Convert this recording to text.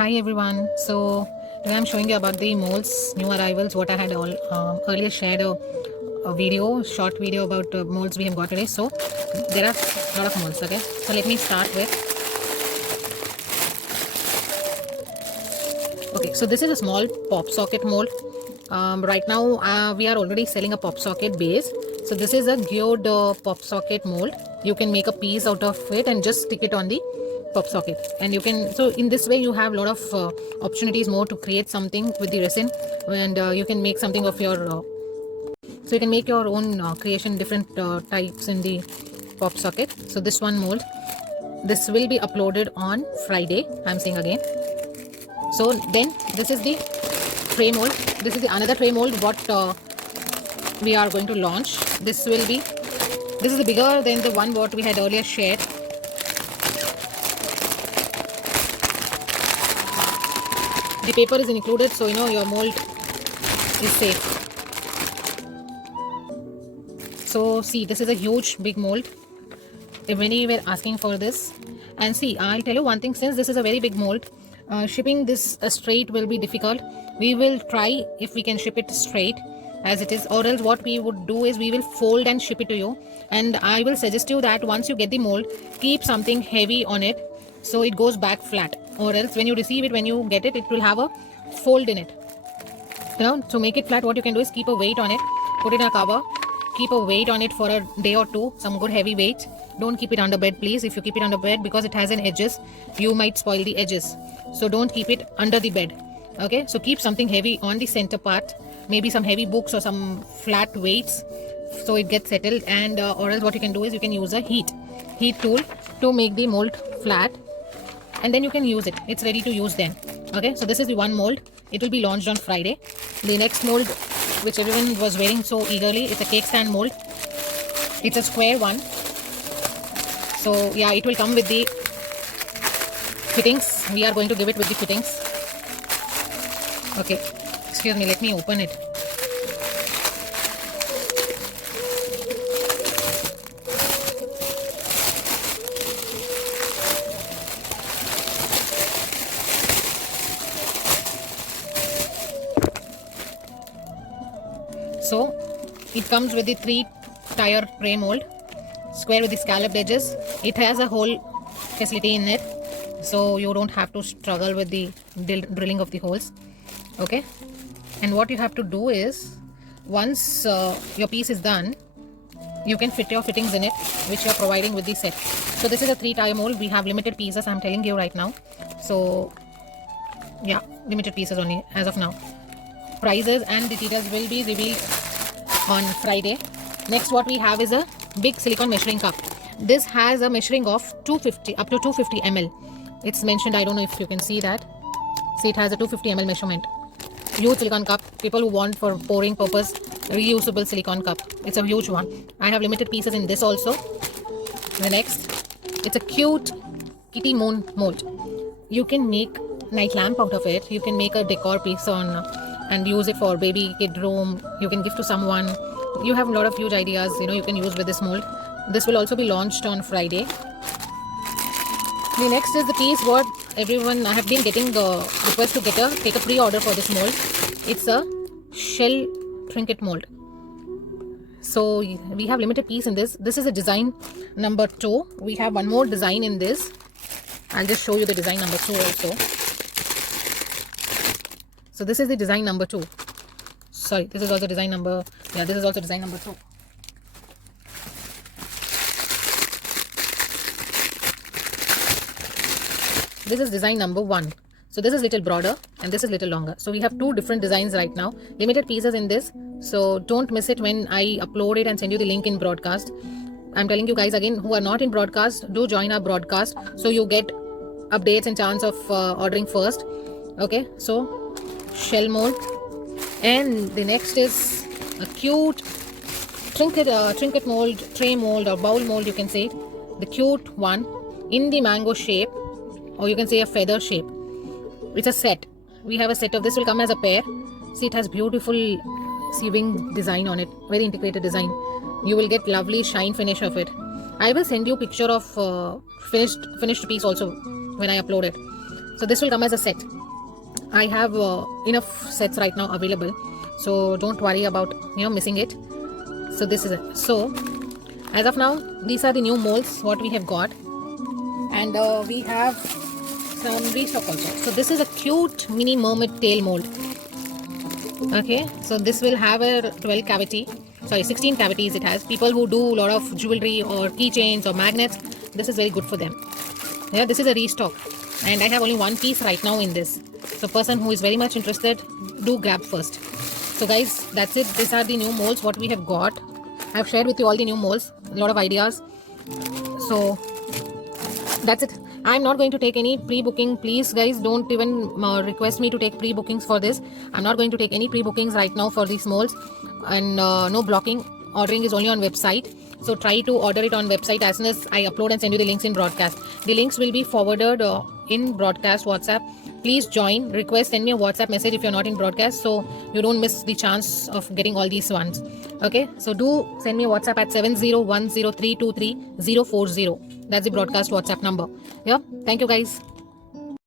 Hi everyone. So today I'm showing you about the molds, new arrivals. What I had all earlier shared a short video about molds we have got today. So there are a lot of molds. Okay. So let me start with. Okay. So this is a small pop socket mold. Right now we are already selling a pop socket base. So this is a geared pop socket mold. You can make a piece out of it and just stick it on the pop socket, and you can, so in this way you have a lot of opportunities more to create something with the resin, and you can make something of your so you can make your own creation, different types in the pop socket. So this one mold, this will be uploaded on Friday, I'm saying again. So then this is the tray mold. This is the another tray mold what we are going to launch. This is the bigger than the one what we had earlier shared. The paper is included, so you know your mold is safe. So see, this is a huge big mold. Many were asking for this, and see, I'll tell you one thing. Since this is a very big mold, shipping this straight will be difficult. We will try if we can ship it straight as it is, or else what we would do is we will fold and ship it to you. And I will suggest you that once you get the mold, keep something heavy on it so it goes back flat, or else when you receive it, when you get it, it will have a fold in it. You know, to make it flat, what you can do is keep a weight on it, put it in a cover, keep a weight on it for a day or two, some good heavy weights. Don't keep it under bed, please. If you keep it under bed, because it has an edges, you might spoil the edges. So don't keep it under the bed. Okay, so keep something heavy on the center part, maybe some heavy books or some flat weights, so it gets settled. And or else what you can do is you can use a heat tool to make the mold flat, and then you can use it. It's ready to use then. Okay, so this is the one mold. It will be launched on Friday. The next mold, which everyone was waiting so eagerly, it's a cake stand mold. It's a square one. So yeah, it will come with the fittings. We are going to give it with the fittings. Okay, excuse me, let me open it. So it comes with the 3-tier tray mold, square with the scalloped edges. It has a hole facility in it, so you don't have to struggle with the drilling of the holes. Okay, and what you have to do is, once your piece is done, you can fit your fittings in it, which you are providing with the set. So this is a 3-tier mold. We have limited pieces, I'm telling you right now. So yeah, limited pieces only as of now. Prices and the details will be revealed on Friday. Next, what we have is a big silicone measuring cup. This has a measuring of 250 up to 250 ml. It's mentioned, I don't know if you can see that. See, it has a 250 ml measurement. Huge silicone cup. People who want for pouring purpose, reusable silicone cup. It's a huge one. I have limited pieces in this also. The next, it's a cute kitty moon mold. You can make night lamp out of it. You can make a decor piece on and use it for baby kid room. You can give to someone. You have a lot of huge ideas, you know, you can use with this mold. This will also be launched on Friday. The next is the piece what everyone, I have been getting request to take a pre-order for this mold. It's a shell trinket mold. So we have limited piece in this. This is a design number 2. We have one more design in this. I'll just show you the design number 2 also. So this is the design number 2. Sorry, this is also design number, yeah, this is also design number 2. This is design number 1. So this is little broader and this is little longer. So we have 2 different designs right now. Limited pieces in this. So don't miss it when I upload it and send you the link in broadcast. I'm telling you guys again, who are not in broadcast, do join our broadcast so you get updates and chance of ordering first. Okay, so shell mold. And the next is a cute trinket mold, tray mold or bowl mold, you can say. The cute one in the mango shape, or you can say a feather shape. It's a set. We have a set of this, will come as a pair. See, it has beautiful sieving design on it, very integrated design. You will get lovely shine finish of it. I will send you picture of finished piece also when I upload it. So this will come as a set. I have enough sets right now available, so don't worry about missing it. So this is it. So as of now, these are the new molds what we have got, and we have some restock also. So this is a cute mini mermaid tail mold. Okay, so this will have a 16 cavities it has. People who do a lot of jewelry or keychains or magnets, this is very good for them. Yeah, this is a restock, and I have only one piece right now in this. So person who is very much interested, do grab first. So guys, that's it. These are the new molds what we have got. I've shared with you all the new molds, a lot of ideas. So that's it. I'm not going to take any pre-booking. Please guys, don't even request me to take pre-bookings for this. I'm not going to take any pre-bookings right now for these molds, and no blocking. Ordering is only on website. So try to order it on website as soon as I upload and send you the links in broadcast. The links will be forwarded in broadcast WhatsApp. Please join. Request, send me a WhatsApp message if you're not in broadcast, so you don't miss the chance of getting all these ones. Okay, so do send me a WhatsApp at 7010323040. That's the broadcast WhatsApp number. Yeah, thank you guys.